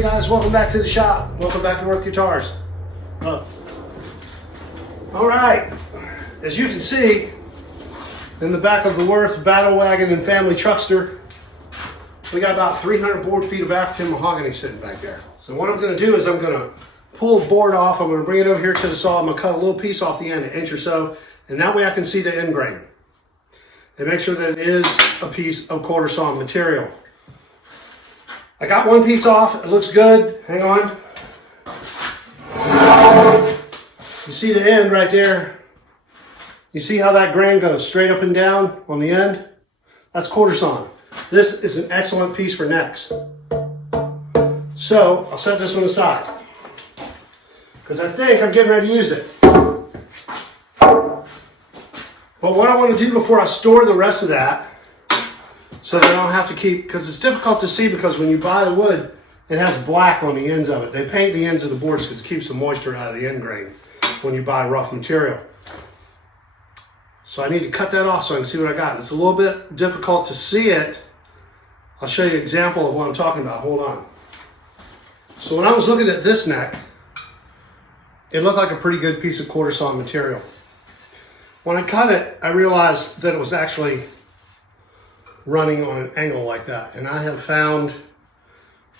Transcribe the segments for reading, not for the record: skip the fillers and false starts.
Hey guys, welcome back to the shop. Welcome back to Worth Guitars. All right, as you can see, in the back of the Worth Battle Wagon and Family Truckster, we got about 300 board feet of African mahogany sitting back there. So what I'm gonna do is I'm gonna pull a board off, I'm gonna bring it over here to the saw, I'm gonna cut a little piece off the end, an inch or so, and that way I can see the end grain. And make sure that it is a piece of quarter sawn material. I got one piece off, it looks good, hang on. You see the end right there? You see how that grain goes straight up and down on the end? That's quarter sawn. This is an excellent piece for necks. So I'll set this one aside because I think I'm getting ready to use it. But what I want to do before I store the rest of that, so that I don't have to keep, because it's difficult to see because when you buy the wood, it has black on the ends of it. They paint the ends of the boards because it keeps the moisture out of the end grain when you buy rough material. So I need to cut that off so I can see what I got. It's a little bit difficult to see it. I'll show you an example of what I'm talking about. Hold on. So when I was looking at this neck, it looked like a pretty good piece of quarter sawn material. When I cut it, I realized that it was actually running on an angle like that. And I have found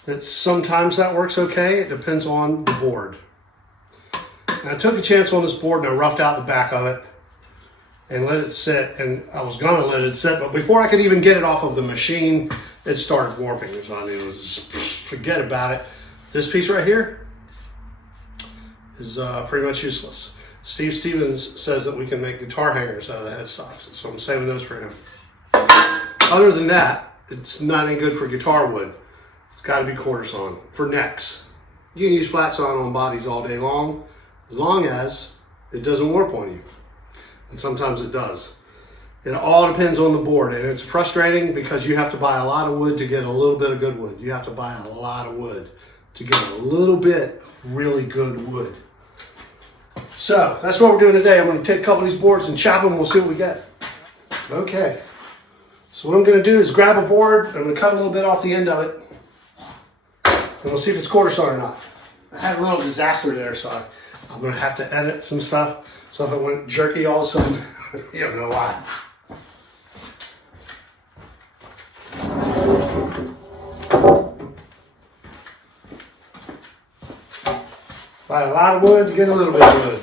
that sometimes that works okay. It depends on the board. And I took a chance on this board and I roughed out the back of it and let it sit. And I was gonna let it sit, but before I could even get it off of the machine, it started warping. So I mean, it was just, forget about it. This piece right here is pretty much useless. Steve Stevens says that we can make guitar hangers out of the headstocks, so I'm saving those for him. Other than that, it's not any good for guitar wood. It's got to be quarter sawn for necks. You can use flat sawn on bodies all day long as it doesn't warp on you. And sometimes it does. It all depends on the board, and it's frustrating because you have to buy a lot of wood to get a little bit of good wood. You have to buy a lot of wood to get a little bit of really good wood. So that's what we're doing today. I'm going to take a couple of these boards and chop them. We'll see what we get. Okay. So what I'm going to do is grab a board. I'm going to cut a little bit off the end of it. And we'll see if it's quarter sawn or not. I had a little disaster there, so I'm going to have to edit some stuff. So if it went jerky all of a sudden, you don't know why. Buy a lot of wood to get a little bit of wood.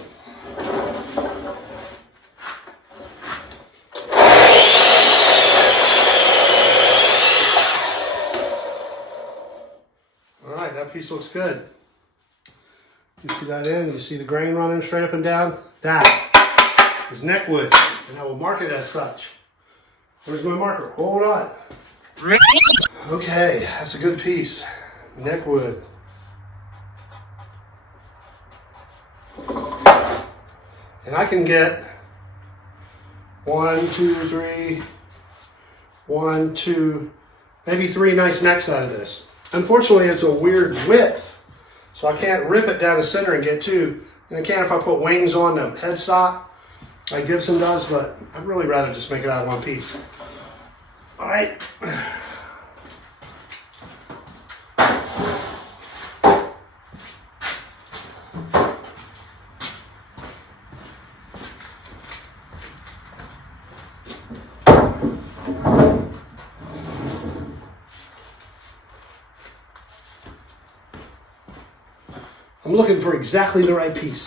All right, that piece looks good. You see that end? You see the grain running straight up and down? That is neck wood, and I will mark it as such. Where's my marker? Hold on. Okay, that's a good piece. Neck wood. And I can get 1, 2, 3, 1, 2, maybe 3 nice necks out of this. Unfortunately, it's a weird width, so I can't rip it down the center and get 2. And I can if I put wings on the headstock, like Gibson does, but I'd really rather just make it out of one piece. All right. I'm looking for exactly the right piece.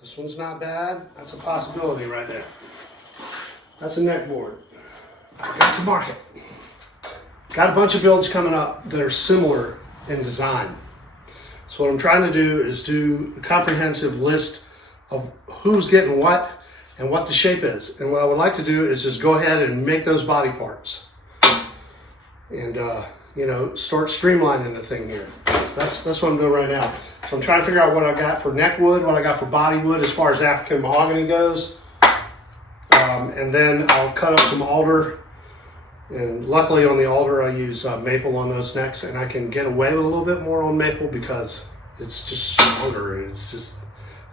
This one's not bad. That's a possibility right there. That's a neck board. I got to mark it. Got a bunch of builds coming up that are similar in design. So what I'm trying to do is do a comprehensive list of who's getting what and what the shape is. And what I would like to do is just go ahead and make those body parts. And, you know, start streamlining the thing here. That's what I'm doing right now. So I'm trying to figure out what I got for neck wood, what I got for body wood as far as African mahogany goes. And then I'll cut up some alder. And luckily on the alder, I use maple on those necks, and I can get away with a little bit more on maple because it's just stronger and it's just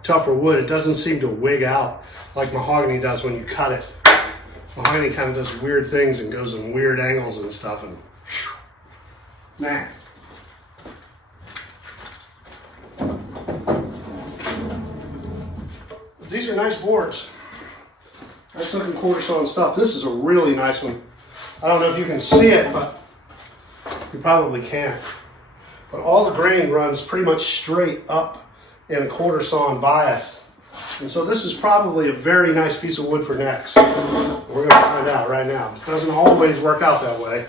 tougher wood, it doesn't seem to wig out like mahogany does when you cut it. Mahogany kind of does weird things and goes in weird angles and stuff, and man. These are nice boards. Nice looking quarter sawn stuff. This is a really nice one. I don't know if you can see it, but you probably can't. But all the grain runs pretty much straight up in a quarter sawn bias. And so this is probably a very nice piece of wood for necks. We're going to find out right now. This doesn't always work out that way.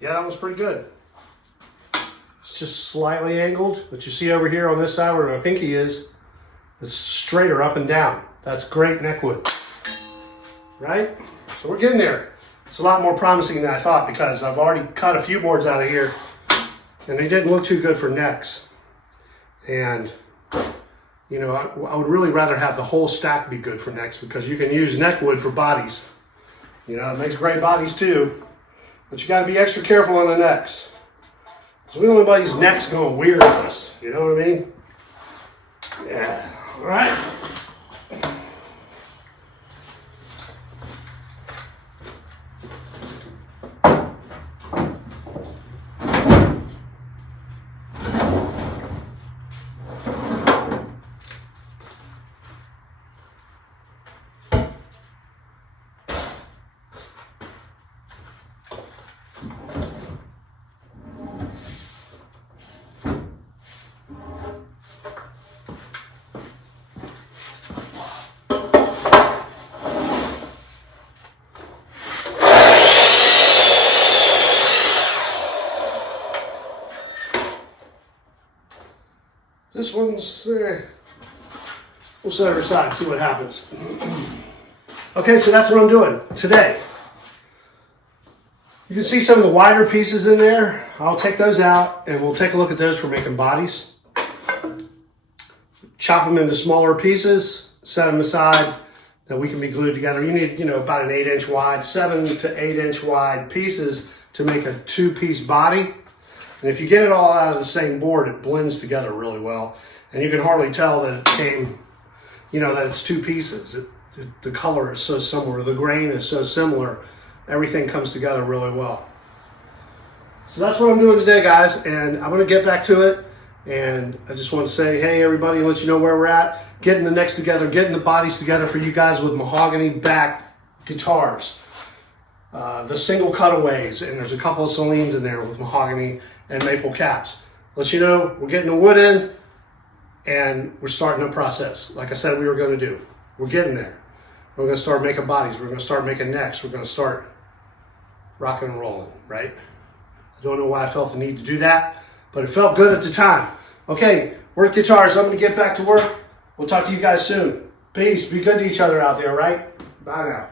Yeah, that was pretty good. It's just slightly angled, but you see over here on this side where my pinky is, it's straighter up and down. That's great neck wood, right? So we're getting there. It's a lot more promising than I thought because I've already cut a few boards out of here and they didn't look too good for necks. And, you know, I would really rather have the whole stack be good for necks because you can use neck wood for bodies. You know, it makes great bodies too, but you got to be extra careful on the necks. So we don't want anybody's necks going weird on us. You know what I mean? Yeah. All right. This one's, we'll set her aside, see what happens. Okay, so that's what I'm doing today. You can see some of the wider pieces in there. I'll take those out and we'll take a look at those for making bodies. Chop them into smaller pieces, set them aside that we can be glued together. You need, you know, about an 8-inch wide, 7 to 8-inch wide pieces to make a 2-piece body. And if you get it all out of the same board, it blends together really well. And you can hardly tell that it came, you know, that it's 2 pieces. The color is so similar. The grain is so similar. Everything comes together really well. So that's what I'm doing today, guys. And I'm going to get back to it. And I just want to say, hey, everybody, let you know where we're at. Getting the necks together, getting the bodies together for you guys with mahogany back guitars. The single cutaways, and there's a couple of Celines in there with mahogany and maple caps. Let you know we're getting the wood in and we're starting the process. Like I said we were going to do. We're getting there. We're going to start making bodies. We're going to start making necks. We're going to start rocking and rolling, right? I don't know why I felt the need to do that, but it felt good at the time. Okay, work guitars. I'm going to get back to work. We'll talk to you guys soon. Peace. Be good to each other out there, right? Bye now.